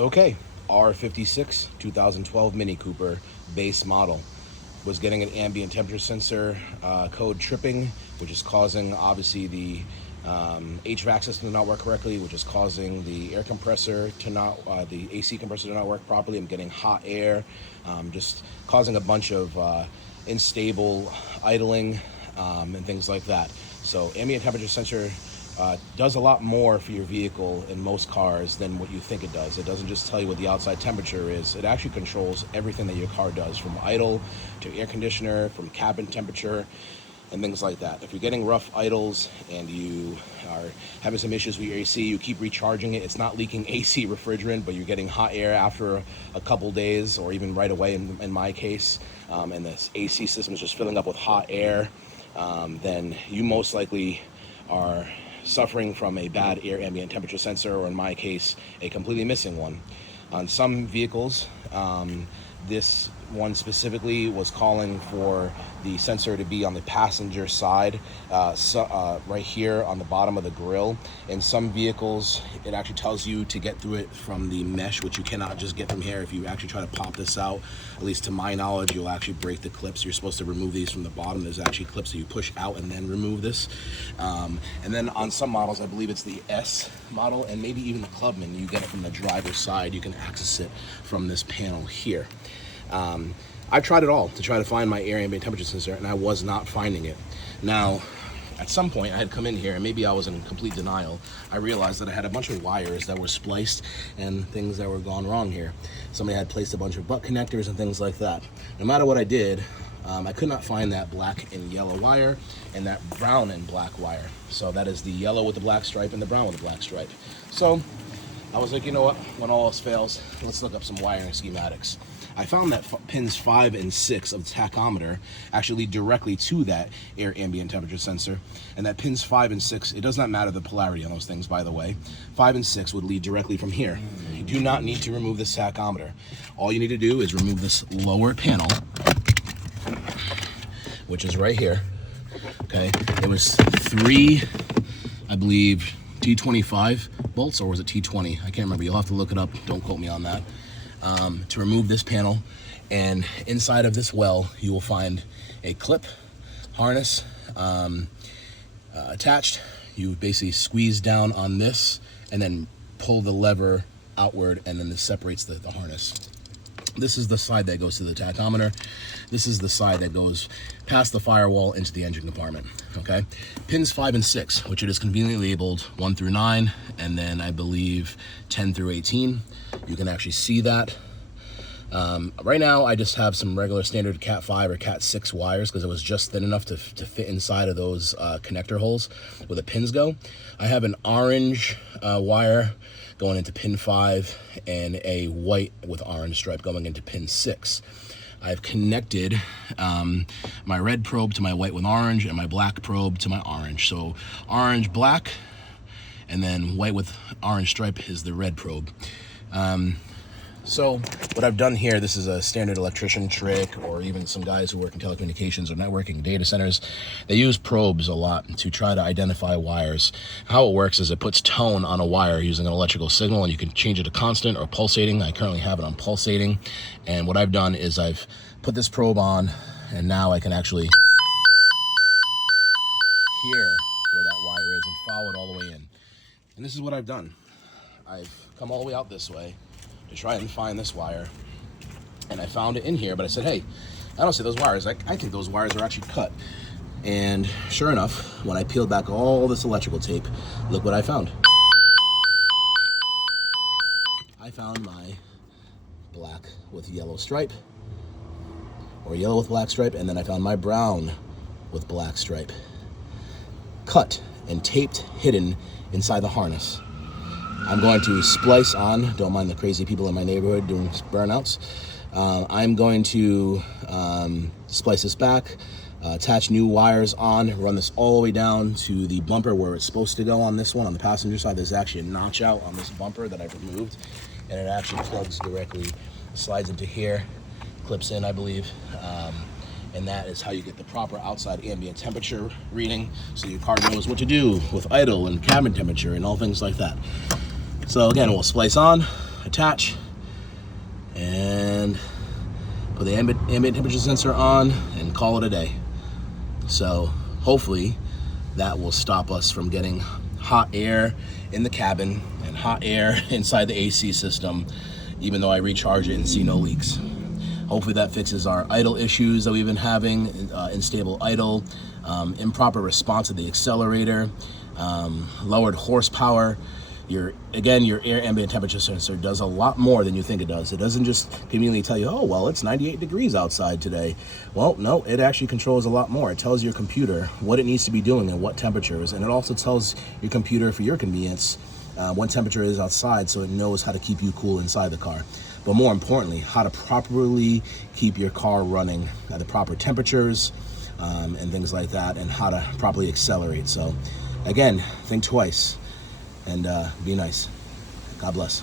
Okay, R56 2012 Mini Cooper base model was getting an ambient temperature sensor code tripping, which is causing obviously the HVAC system to not work correctly, which is causing the air compressor to not, the AC compressor to not work properly. I'm getting hot air, just causing a bunch of unstable idling and things like that. So ambient temperature sensor does a lot more for your vehicle in most cars than what you think it does. It doesn't just tell you what the outside temperature is. It actually controls everything that your car does, from idle to air conditioner, from cabin temperature, and things like that. If you're getting rough idles and you are having some issues with your AC, you keep recharging it, it's not leaking AC refrigerant, but you're getting hot air after a couple days or even right away in my case, and this AC system is just filling up with hot air, then you most likely are suffering from a bad air ambient temperature sensor, or in my case, a completely missing one. On some vehicles, this one specifically was calling for the sensor to be on the passenger side, right here on the bottom of the grille. In some vehicles, it actually tells you to get through it from the mesh, which you cannot just get from here. If you actually try to pop this out, at least to my knowledge, you'll actually break the clips. You're supposed to remove these from the bottom. There's actually clips that you push out and then remove this. And then on some models, I believe it's the S model, and maybe even the Clubman, you get it from the driver's side. You can access it from this panel here. I've tried it all to try to find my air ambient temperature sensor, and I was not finding it. Now, at some point I had come in here, and maybe I was in complete denial. I realized that I had a bunch of wires that were spliced and things that were gone wrong here. Somebody had placed a bunch of butt connectors and things like that. No matter what I did, I could not find that black and yellow wire and that brown and black wire. So that is the yellow with the black stripe and the brown with the black stripe. So I was like, you know what, when all else fails, let's look up some wiring schematics. I found that pins 5 and 6 of the tachometer actually lead directly to that air ambient temperature sensor, and that pins 5 and 6, it does not matter the polarity on those things, by the way. 5 and 6 would lead directly from here. You do not need to remove this tachometer. All you need to do is remove this lower panel, which is right here. Okay, it was 3, I believe, T25 bolts, or was it T20? I can't remember. You'll have to look it up. Don't quote me on that. To remove this panel, and inside of this well you will find a clip harness attached. You basically squeeze down on this and then pull the lever outward, and then this separates the harness. This is the side that goes to the tachometer. This is the side that goes past the firewall into the engine compartment. Okay, pins 5 and 6, which it is conveniently labeled 1 through 9, and then I believe 10 through 18. You can actually see that. Right now, I just have some regular standard Cat 5 or Cat 6 wires because it was just thin enough to fit inside of those connector holes where the pins go. I have an orange wire going into pin 5 and a white with orange stripe going into pin 6. I've connected my red probe to my white with orange, and my black probe to my orange. So orange, black, and then white with orange stripe is the red probe. So what I've done here, this is a standard electrician trick, or even some guys who work in telecommunications or networking data centers, they use probes a lot to try to identify wires. How it works is it puts tone on a wire using an electrical signal, and you can change it to constant or pulsating. I currently have it on pulsating, and what I've done is I've put this probe on, and now I can actually hear where that wire is and follow it all the way in. And this is what I've done. I've come all the way out this way to try and find this wire, and I found it in here, but I said, hey, I don't see those wires. I think those wires are actually cut. And sure enough, when I peeled back all this electrical tape, look what I found. I found my black with yellow stripe, or yellow with black stripe, and then I found my brown with black stripe, cut and taped, hidden inside the harness. I'm going to splice on, don't mind the crazy people in my neighborhood doing burnouts. I'm going to splice this back, attach new wires on, run this all the way down to the bumper where it's supposed to go on this one. On the passenger side, there's actually a notch out on this bumper that I've removed, and it actually plugs directly, slides into here, clips in, I believe. And that is how you get the proper outside ambient temperature reading, so your car knows what to do with idle and cabin temperature and all things like that. So again, we'll splice on, attach and put the ambient temperature sensor on and call it a day. So hopefully that will stop us from getting hot air in the cabin and hot air inside the AC system, even though I recharge it and see no leaks. Hopefully that fixes our idle issues that we've been having, unstable idle, improper response to the accelerator, lowered horsepower. Your air ambient temperature sensor does a lot more than you think it does. It doesn't just conveniently tell you, oh, well, it's 98 degrees outside today. Well, no, it actually controls a lot more. It tells your computer what it needs to be doing and what temperatures. And it also tells your computer, for your convenience, what temperature it is outside, so it knows how to keep you cool inside the car. But more importantly, how to properly keep your car running at the proper temperatures and things like that, and how to properly accelerate. So again, think twice and be nice. God bless.